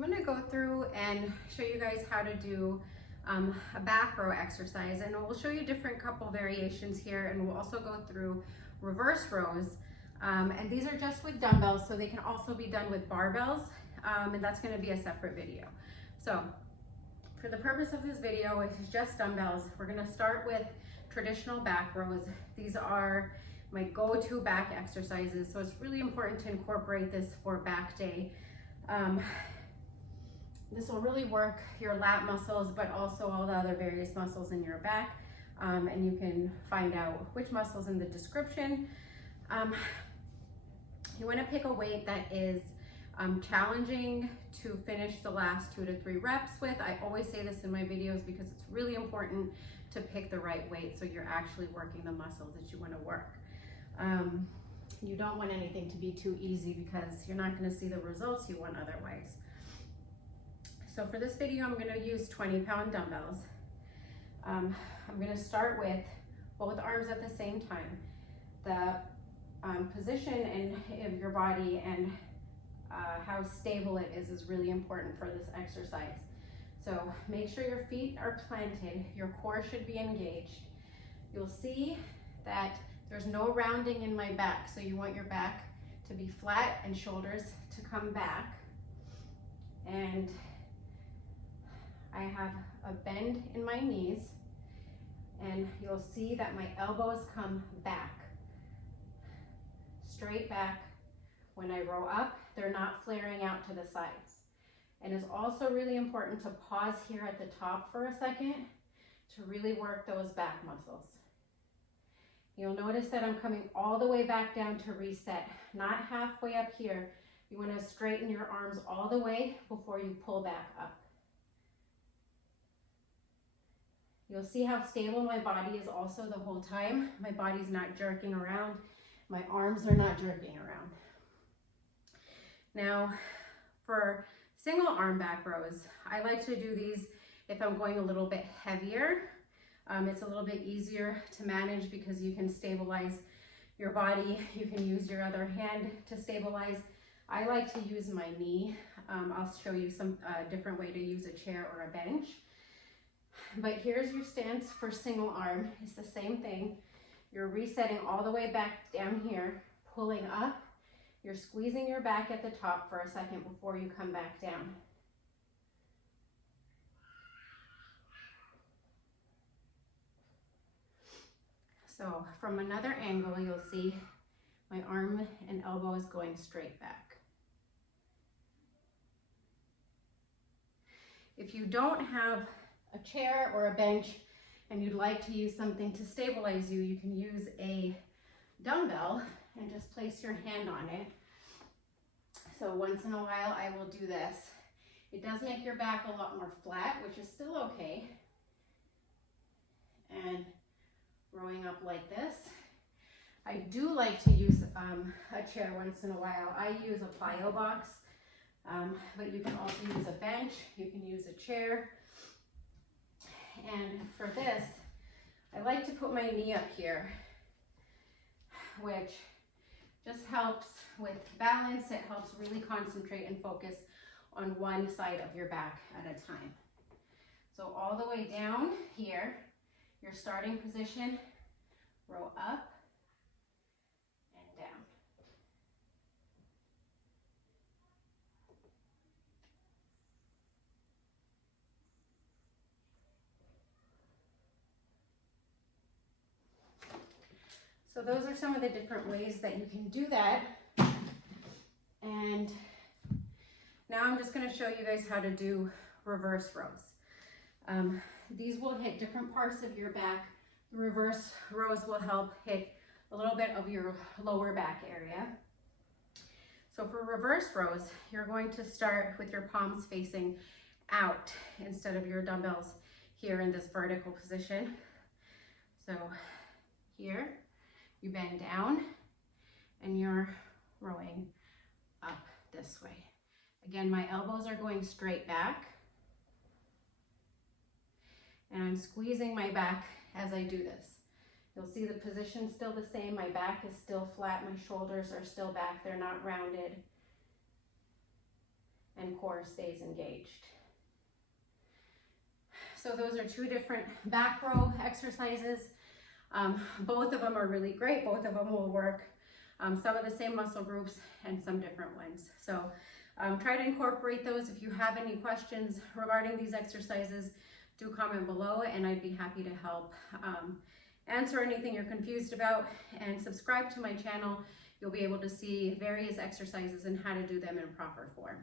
I'm going to go through and show you guys how to do a back row exercise, and we'll show you different couple variations here, and we'll also go through reverse rows, and these are just with dumbbells, so they can also be done with barbells, and that's going to be a separate video. So for the purpose of this video, it's just dumbbells. We're going to start with traditional back rows. These are my go-to back exercises, so it's really important to incorporate this for back day. This will really work your lat muscles, but also all the other various muscles in your back, and you can find out which muscles in the description. You want to pick a weight that is challenging to finish the last 2 to 3 reps with. I always say this in my videos because it's really important to pick the right weight so you're actually working the muscles that you want to work. You don't want anything to be too easy because you're not going to see the results you want otherwise. So for this video, I'm going to use 20-pound dumbbells. I'm going to start with both arms at the same time. The position of your body and how stable it is really important for this exercise. So make sure your feet are planted, your core should be engaged. You'll see that there's no rounding in my back, so you want your back to be flat and shoulders to come back. And I have a bend in my knees, and you'll see that my elbows come back, straight back. When I row up, they're not flaring out to the sides. And it's also really important to pause here at the top for a second to really work those back muscles. You'll notice that I'm coming all the way back down to reset, not halfway up here. You want to straighten your arms all the way before you pull back up. You'll see how stable my body is also the whole time. My body's not jerking around. My arms are not jerking around. Now, for single arm back rows, I like to do these if I'm going a little bit heavier. It's a little bit easier to manage because you can stabilize your body. You can use your other hand to stabilize. I like to use my knee. I'll show you some different way to use a chair or a bench. But here's your stance for single arm. It's the same thing. You're resetting all the way back down here, pulling up. You're squeezing your back at the top for a second before you come back down. So from another angle, you'll see my arm and elbow is going straight back. If you don't have a chair or a bench and you'd like to use something to stabilize you, you can use a dumbbell and just place your hand on it. So once in a while I will do this. It does make your back a lot more flat, which is still okay. And rowing up like this. I do like to use a chair once in a while. I use a plyo box, but you can also use a bench, you can use a chair. And for this, I like to put my knee up here, which just helps with balance. It helps really concentrate and focus on one side of your back at a time. So all the way down here, your starting position, row up and down. So those are some of the different ways that you can do that. And now I'm just going to show you guys how to do reverse rows. These will hit different parts of your back. The reverse rows will help hit a little bit of your lower back area. So for reverse rows, you're going to start with your palms facing out instead of your dumbbells here in this vertical position. So here, you bend down and you're rowing up this way. Again, my elbows are going straight back and I'm squeezing my back as I do this. You'll see the position still the same. My back is still flat. My shoulders are still back. They're not rounded. and core stays engaged. So those are two different back row exercises. Both of them are really great. Both of them will work some of the same muscle groups and some different ones. So try to incorporate those. If you have any questions regarding these exercises, do comment below and I'd be happy to help answer anything you're confused about, and subscribe to my channel. You'll be able to see various exercises and how to do them in proper form.